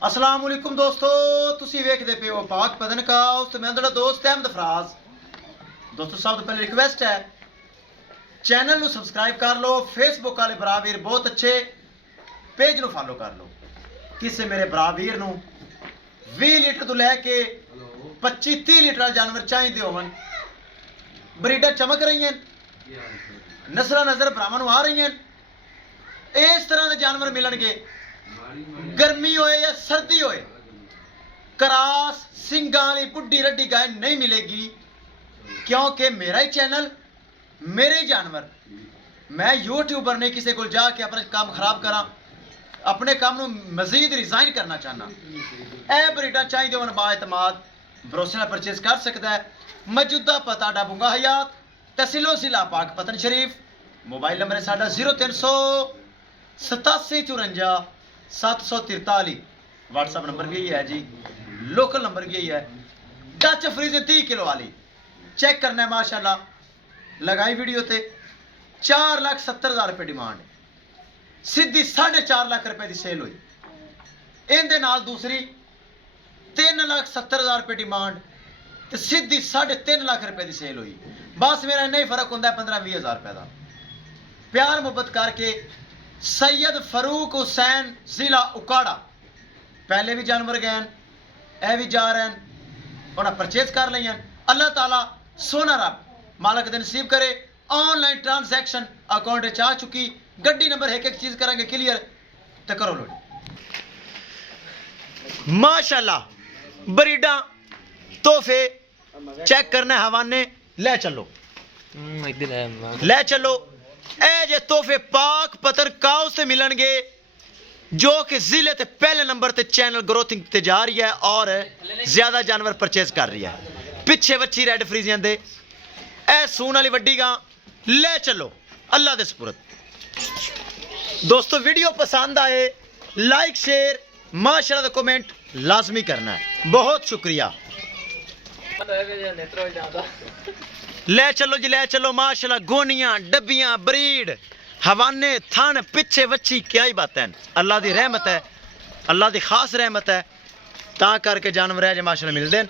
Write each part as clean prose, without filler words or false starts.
अस्सलाम वालेकुम दोस्तों, तुसी वेखदे पे हो पाक पतन का उस मैं ਤੁਹਾਡਾ ਦੋਸਤ ਅਹਿਮਦ ਫਰਾਜ਼। दोस्तों सब तो पहले रिक्वेस्ट है चैनल ਨੂੰ ਸਬਸਕ੍ਰਾਈਬ ਕਰ ਲਓ, ਫੇਸਬੁੱਕ ਵਾਲੇ ਭਰਾਵੀਰ ਬਹੁਤ ਅੱਛੇ ਪੇਜ ਨੂੰ ਫਾਲੋ ਕਰ ਲਓ। ਕਿਸੇ ਮੇਰੇ ਭਰਾਵੀਰ ਨੂੰ 20 ਲੀਟਰ ਤੋਂ ਲੈ ਕੇ 25-30 ਲੀਟਰ ਜਾਨਵਰ ਚਾਹੀਦੇ ਹੋਵਨ, ਬਰੀਡਾਂ ਚਮਕ ਰਹੀਆਂ, ਨਸਲਾਂ ਨਜ਼ਰ ਭਰਾਵਾਂ ਨੂੰ ਆ ਰਹੀਆਂ, ਇਸ ਤਰ੍ਹਾਂ ਦੇ ਜਾਨਵਰ ਮਿਲਣਗੇ। गर्मी होए या सर्दी होए, करास सिंगां वाली बुड्ढी रड्डी गाय नहीं मिलेगी, क्योंकि मेरा ही चैनल मेरे ही जानवर। मैं यूट्यूबर नहीं किसी को जाके अपना काम खराब करा, अपने काम को मजीद रिजाइन करना चाहना। ए ब्रीडा चाहिए होवन बाएतमाद भरोसे नाल परचेज कर सकता है। मौजूदा पता डाबूंगा हयात तहसीलो जिला पाक पतन शरीफ। मोबाइल नंबर है साडा 0300 87 54 743। व्हाट्सअप नंबर भी यही है जी, लोकल नंबर भी यही है। डच फ्रीज 30 किलो वाली चेक करना है माशाल्लाह, लगाई वीडियो ते 4,70,000 रुपये डिमांड, सीधी 4.5 लाख रुपए की सेल हुई। इनदे नाल दूसरी 3,70,000 रुपये डिमांड ते सीधी 3.5 लाख रुपए की सेल हुई। बस मेरा इन्ना ही फर्क होंदा है 15-20 हज़ार रुपए का। प्यार मुहब्बत करके सैयद फरूक हुसैन जिला उकाड़ा, पहले भी जानवर गए, ए भी जा रहे हैं, उन्हें परचेज कर लिया। अल्लाह ताला सोना रब मालक दे नसीब करे। ऑनलाइन ट्रांसैक्शन अकाउंट आ चुकी, गड्डी नंबर एक चीज करेंगे क्लियर तो करो लोड। माशाल्लाह ब्रीडा तोहफे चेक करना, हवाने ले चलो ले चलो। ए जे तोहफे पाक पतन काउस से मिलणगे, जो कि जिले ते पहले नंबर ते चैनल ग्रोथिंग ते जा रही है और ज्यादा जानवर परचेज कर रही है। पिछे बच्ची रेड फ्रीजियां दे ए सून वाली वड्डी गां ले चलो अल्लाह दे सुपुरद। दोस्तों वीडियो पसंद आए लाइक शेयर माशाल्लाह दा कमेंट लाजमी करना है, बहुत शुक्रिया। ले चलो जी ले चलो माशाल्लाह, गोनियां डब्बियां ब्रीड हवाने थन पिछे वच्छी क्या ही बात है। अल्लाह दी रहमत है, अल्लाह दी खास रहमत है, ता करके जानवर है जो माशाल्लाह मिलते हैं।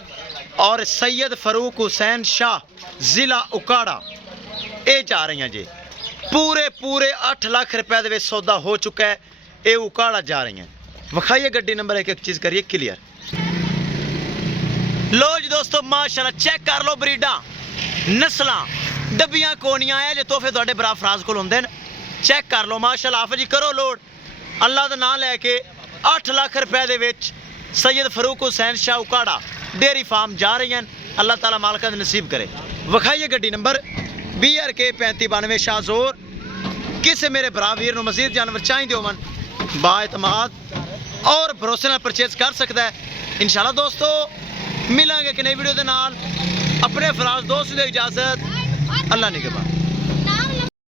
और सैयद फरूक हुसैन शाह जिला उकाड़ा ये जा रही हैं जी, पूरे 8 लाख रुपए दे सौदा हो चुका है। ये उकाड़ा जा रही हैं, विखाइए गड्डी नंबर एक चीज करिए क्लियर। लो जी दोस्तों माशाल्लाह चेक कर लो, ब्रीडा नस्लां डब्बियां कोनियां है जो तोहफे तुहाडे भरा फराज कोल हुंदे न, चेक कर लो माशाल्लाह। आफ जी करो लोड, अल्लाह दा नाम लैके 8 लाख रुपए दे विच सैयद फरूक हुसैन शाह उकाड़ा डेयरी फार्म जा रही हैं। अल्लाह ताला मालका दे नसीब करे। विखाइए गड्डी नंबर BRK 3592 शाहजोर। किसी मेरे भरा वीर नूं मजीद जानवर चाहिए होवन बाएतमाद और भरोसे नाल परचेज कर सकता है। इंशाल्लाह दोस्तों मिलांगे कि नई वीडियो दे नाल। अपने फराज दोस्त दे इजाजत, अल्लाह निगहबान।